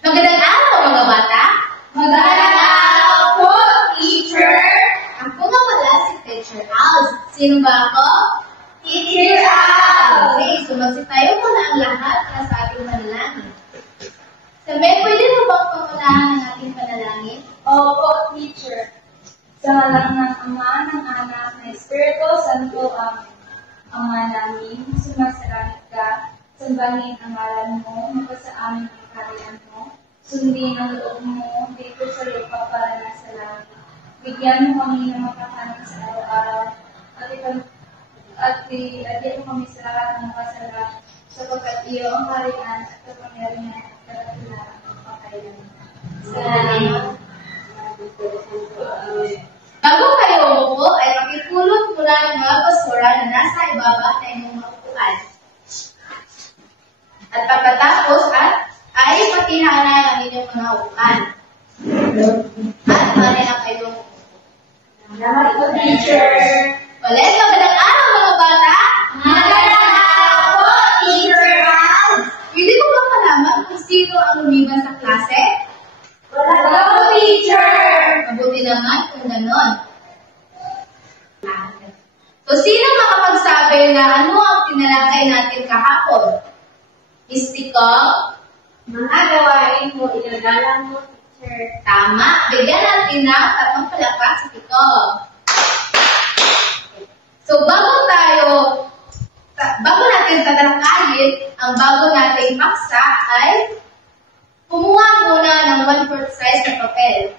Magandang araw mga bata! Magandang araw po, teacher! Ako nga pala si Teacher Alz. Sino ba ako? Teacher Alz! Okay, sumagsik tayo muna ang lahat para sa ating panalangin. Sabi, pwede mo bang pangunahan ang ating panalangin? Opo, teacher. Sa ngalan ng Ama, ng Anak, ng Espiritu Santo, Amen. Ama namin, sumasalamit ka, sambahin ang ngalan mo, mapasa amin ang kaharian mo, sundin ang loob mo, dito sa lupa para nasa langit. Bigyan mo kami ng makakanin sa araw-araw, at iyan mo kami sa lahat ng kasalanan, sapagkat iyo ang kaharian at kapangyarihan at kadakilaan ng pakailan. Salamat. Bago kayo umupo, ay pakipulot muna ng mga basura na nasa ibaba na inyong mga upuan. At pagkatapos ay patihanan ang inyong mga upuan. At mali na kayong umupo. Salamat po, teacher. Ulit, magandang araw mga bata! Magandang araw po, Teacher Alz. Pwede mo ba malaman kung sino ang lumiban sa klase? Wala po, teacher. Mabuti naman kung ganon. So, sino makapagsabi na ano ang tinalakay natin kahapon? Mistiko? Mga gawain mo, inagalang mo, teacher. Tama. Bigyan natin ng tatlong palakpak sa piko. So, bago natin tatalakayin, ang bago nating paksa ay kumuha muna ng 1/4 size na papel.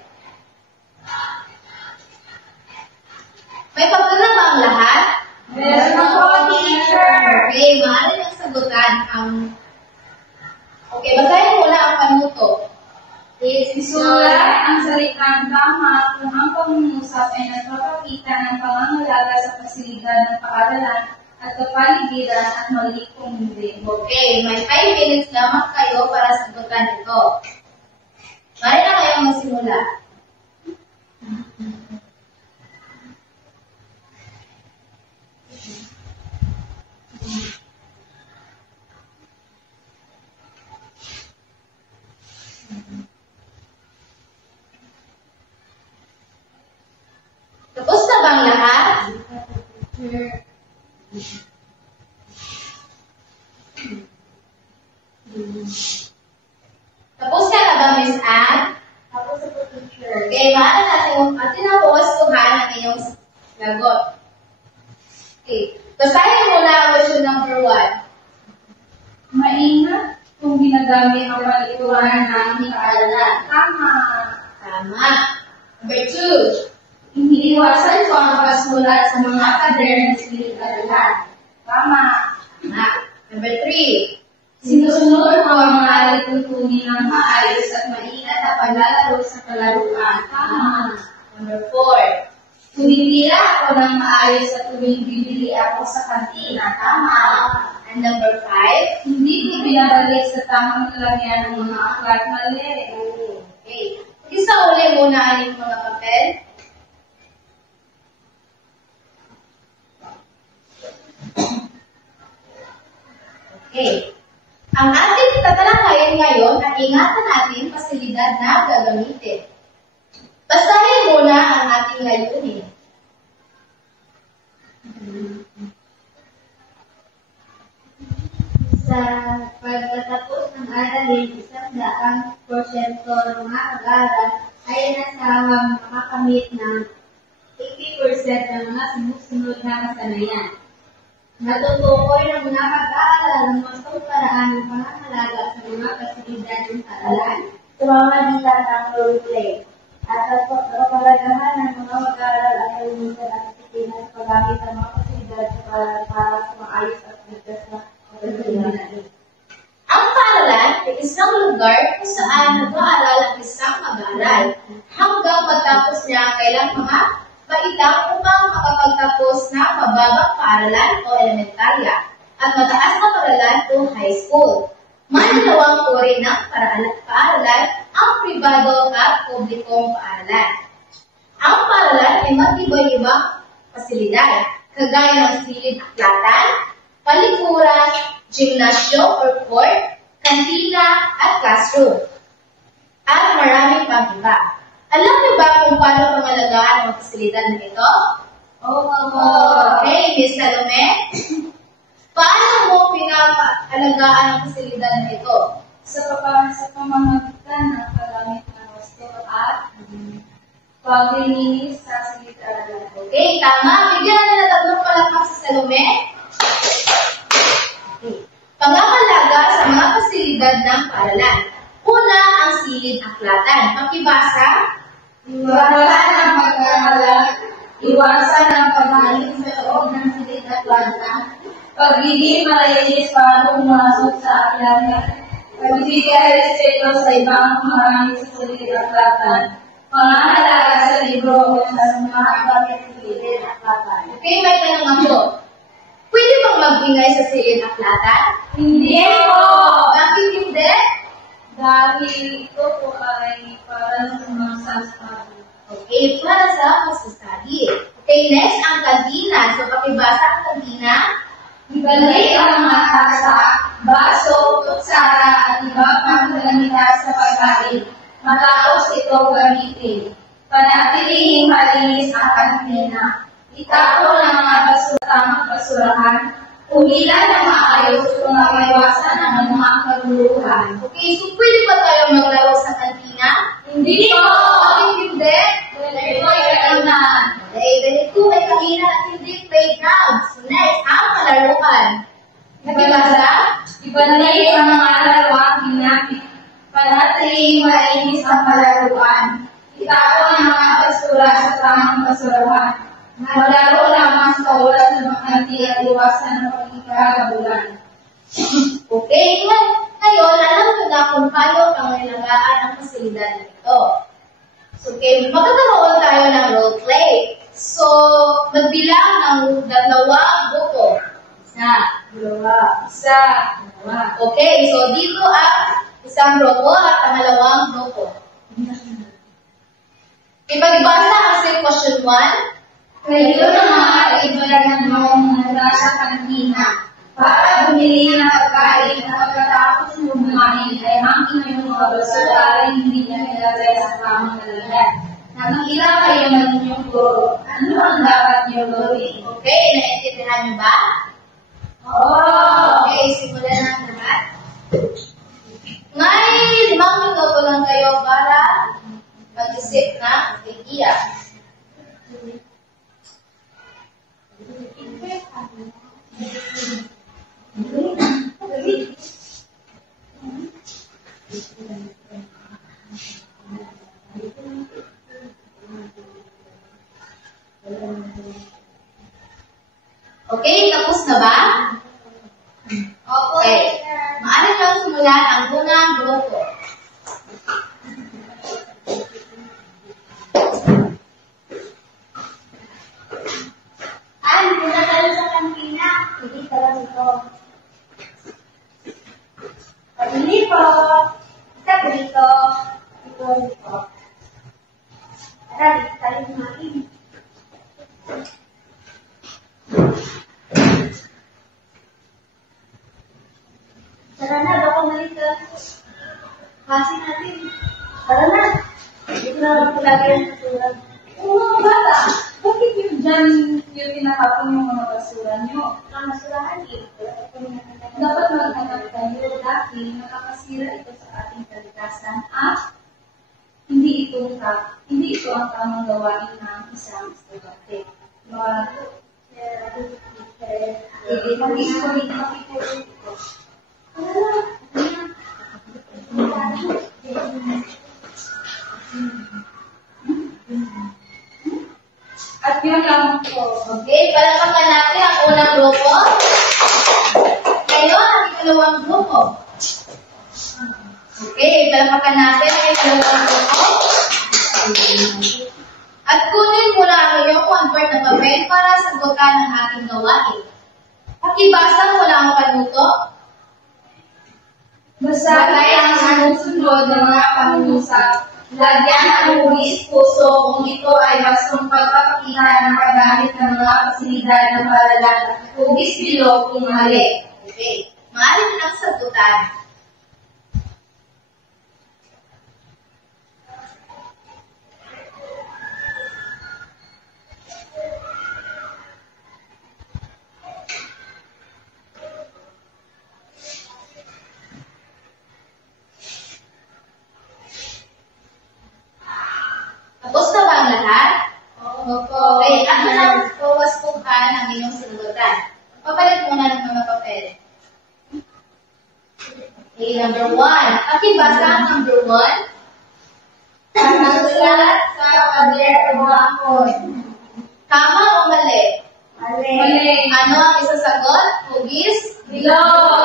May papel na ba ang lahat? Meron na po, teacher. Okay, maaari niyong sagutan ang... Okay, basahin muna ang panuto. Isulat ang salitang tama kung ang pangungusap ay nagpapakita ng pangangalaga sa pasilidad ng paaralan at kapaligiran at mali kung hindi. Okay, may 5 minutes lamang kayo para sagutan ito. Maaari na kayong magsimula. Tapos na bang lahat? Tapos ka na ba, Miss Anne? Tapos sa teacher. Okay, maaari natin ang puwastuhan ang inyong lagot. Okay, basahin muna ang question number 1. Maingat kung ginagamit ang palituan ng aming kaalalan. Tama. Tama. Number 2. Iniiwasan ko ang pagsulat sa mga pader ng silid-aralan. Tama. Tama. Number 3. Sinusunod ko ang mga alituntunin ng maayos at maingat na paglalaro sa palaruan. Tama. Number 4. Tumitira ako ng maayos at tuwing bibili ako sa kantina. Tama. And number 5. Hindi ko binabalik sa tamang lalagyan ng mga aklat mali. Okay. Isa uli muna ang inyong mga papel. Okay. Ang ating tatalakayin ngayon ay ingatan natin pasilidad na gagamitin. Basahin muna ang ating layunin. Sa pagtatapos ng aralin, 100% ng mga mag-aaral ay nasawang makakamit ng 80% ng mga sumusunod na kasanayan. Natutukoy ng mga mag-aaral ng mastong paraan ng pangangalaga sa mga pasilidad ng paaralan sa pamamagitan ng role-play. At ang kapagalagahan ng mga mag-aaral ay kalimutan at disiplina sa paggamit ng mga pasilidad sa paaralan para sa maayos at ligtas na pasilidad. Ang paaralan ay isang lugar kung saan nag-aaral ang isang mag-aaral hanggang matapos niya ang kailang mga paitang upang makapagtapos na mababang paaralan o elementarya at mataas na paaralan o high school. May dalawang uri ng paaralan, ang pribado at publikong paaralan. Ang paaralan ay mag-iba-ibang pasilidad, kagaya ng silid-aklatan, palikuran, gymnasyo or court, kantina at classroom. at maraming pang iba. Alam niyo ba kung paano pangalagaan ang pasilidad na ito? Okay, Miss Salome? Paano mo pinapalagaan ang pasilidad na ito? Sa pamamagitan ng paggamit ng wasto at paglilinis sa silid-aralan. Okay, tama. Bigyan natin ng tatlong palakpak sa Salome. Okay. Pangangalaga sa mga pasilidad ng paaralan. Una, ang silid-aklatan. Pakibasa. Iwasan ang pagkakalat, iwasan ang paghahalin sa loob ng silid-aklatan, pagiging malinis para pumasok sa aklaran, pagbibigay respeto sa ibang marami sa silid-aklatan, pangangalaga sa libro o sa mga bakit silid-aklatan. Okay, may tanong ako. Pwede bang mag-ingay sa silid-aklatan? Hindi po! Bakit hindi? Dahil ito po ay para sa mga sasabi. Okay, para sa pagsasabi. Okay, next, ang kantina. So, pakibasa ang kantina. Ibalik ang mga tasa, baso, kutsara at iba pang gamita sa pagkain. Matapos ito gamitin. Panatilihing malinis ang kantina. Itapon ang mga tamang basurahan. Umilan ng maayos kung maiwasan ang mga kaguluhan. Okay, so pwede ba tayo maglaro sa kantina? Hindi po! Bakit hindi? Ito ay kainan. Okay, ganito may kanina at hindi playground. So next, ang malaruan. Nakibasa? Ibalik ang mga laruan ginamit. Panatilihing malinis ang palaruan. Itapon ang mga basura sa tamang basurahan. Malaro lamang sa oras ng mga at iwasan ng pagkakabulan. Okay, ngayon, alam nyo na kung paano pangalagaan ang pasilidad na ito. So, okay, magkakaroon tayo ng role play. So, magbilang ng dalawang grupo. Isa, dalawa. Okay, so dito ang isang grupo at pangalawang grupo. Ipagbasa ang question 1. Kayo ng mga kaibigan mo mula sa kantina para bumili ng pagkain na pagkatapos ng kumain ay hangin ng mga basura ay hindi niya nilagay sa tamang lalagyan. Nakakita kayo ng inyong guro. Ano ang dapat niyo gawin? Okay, naiintindihan niyo ba? Oo! Okay, simulan na ang lahat. May 5 minuto lang kayo para mag-isip ng idea. Okay, tapos na ba? Okay. Maaari kang simulan ang unang grupo. Muna tayo sa kantina. Hindi ka lang ito. Pabili po. Isa po dito. Ito dito. Tara, dito tayo kumain. Tara na, baka malit ka. Kasi natin. Tara na. Dito na lang palagay ang surat. Oo, bata! Bakit yun dyan yung tinatapon yung mga basura nyo? Ang basurahan eh. Dapat mag-anak tayo dahil nakakasira ito sa ating kalikasan at hindi ito ang tamang gawain ng isang estudyante. At yun lang po. Okay, palakpakan natin ang unang grupo. Ngayon, ang ikalawang grupo. Okay, palakpakan natin ang ikalawang grupo. At kunin mo na ang inyong convert na papel para sagutan ang ating gawain. Pakibasa mo lang ang panuto. Basagay ang sinusunod ng mga pangungusap. Lagyan ang hugis puso kung ito ay bastong pagpapakita ng paggamit ng mga pasilidad ng paaralan. Hugis bilog kung mali. Okay, maaari nang sagutan. number 1. Pagsulat sa pader o bakod. Tama o mali? Mali. Ano ang isasagot? Hugis? Bilog.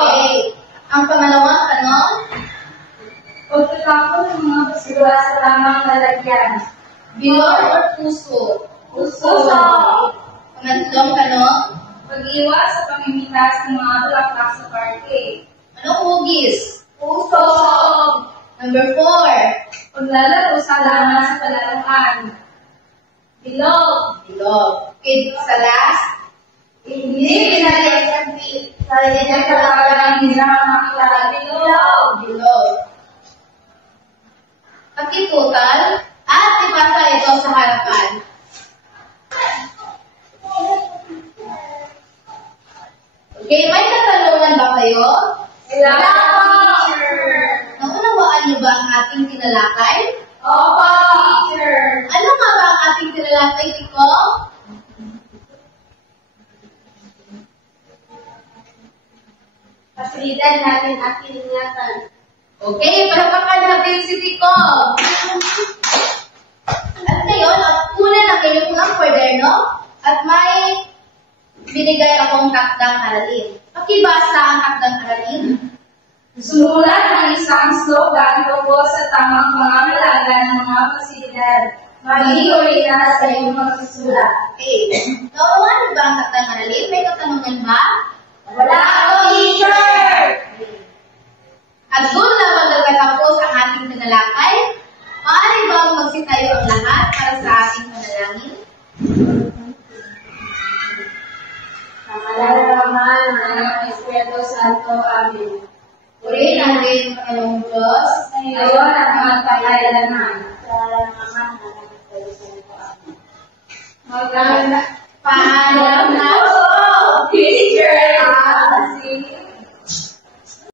Okay. Ang pangalawang tanong? Pagtatapos ng mga pagsulat sa tamang lalagyan. Bilog or puso? Puso. Pangatlong tanong? Pag-iwas sa pamimitas ng mga bulaklak sa parke. Anong hugis? Puso. Number 4. Paglalaro sa halaman sa palaruan. Bilog. Bilog. Okay, sa last? Hindi pinag-exampi. Sa Kaya kapag hindi na makakilala. Bilog. Bilog. Pakitutal at ipasa ito sa harapan. Okay, may katanungan ba kayo? Wala. Naunawaan niyo ba ang ating tinalakay? Opo, teacher. Ano nga ba ang ating tinalakay, Tiko? Pasilitan natin aking ingatan. Okay, palakpakan natin si Tiko. At ngayon, una na kayo ng kwaderno at may binigay akong takdang aralin. Pakibasa ang takdang aralin. Sumulat ng isang slogan tungkol sa tamang pangangalaga ng mga pasilidad. Mag-iulit na sa iyong magsusulat. Okay. Naunawaan niyo ba ang takdang aralin? May katanungan ba? Wala ako, teacher! At doon lamang nagtatapos ang ating panalakay. Maaari bang magsitayo ang lahat para sa ating panalangin? Kamalalaman ng Espiritu Santo. Amen. Purihin natin ang Panginoong Diyos. Ngayon at magpakailanman. Paano na? Teacher!